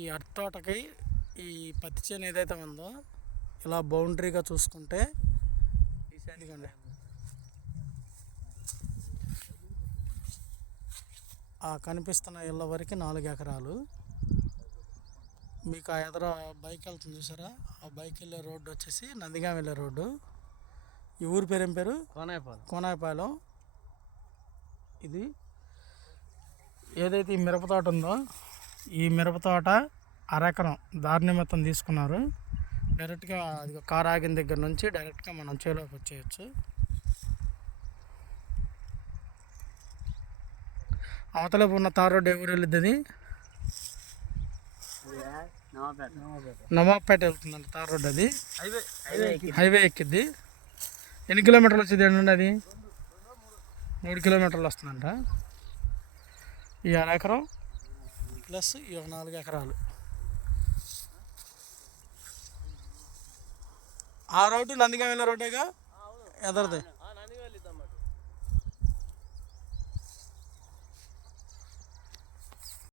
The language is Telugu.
ఈ అరటి తోటకి ఈ పత్తి చేను ఏదైతే ఉందో ఇలా బౌండరీగా చూసుకుంటే ఇదిగోండి ఆ కనిపిస్తున్న ఇళ్ళ వరకు 4 ఎకరాలు. మీకు ఆ ఎదుర బైక్ వెళ్తుంది చూసారా, ఆ బైక్ వెళ్ళే రోడ్డు వచ్చేసి నందిగాం వెళ్ళే రోడ్డు. ఈ ఊరి పేరు ఏం పేరు? కోనాయపాలెం. ఇది ఏదైతే ఈ మిరప తోట ఉందో ఈ మిరప తోట అరెకరం దారి నిమిత్తం తీసుకున్నారు. డైరెక్ట్గా అది కారు ఆగిన దగ్గర నుంచి డైరెక్ట్గా మనం చేలోకి వచ్చేయచ్చు. అవతల ఉన్న తార్ రోడ్డు ఎవరు వెళ్ళిద్ది? అది నవాబ్పేట వెళ్తుందండి తార్ రోడ్డు. అది హైవే ఎక్కిద్ది. ఎన్ని కిలోమీటర్లు వచ్చేది అండి? అది 3 కిలోమీటర్లు వస్తుందంట. ఈ అరెకరం ప్లస్ ఈ 4 ఎకరాలు. ఆ రోడ్డు నందిగాం వెళ్ళే రోడ్డేగా ఎదరది.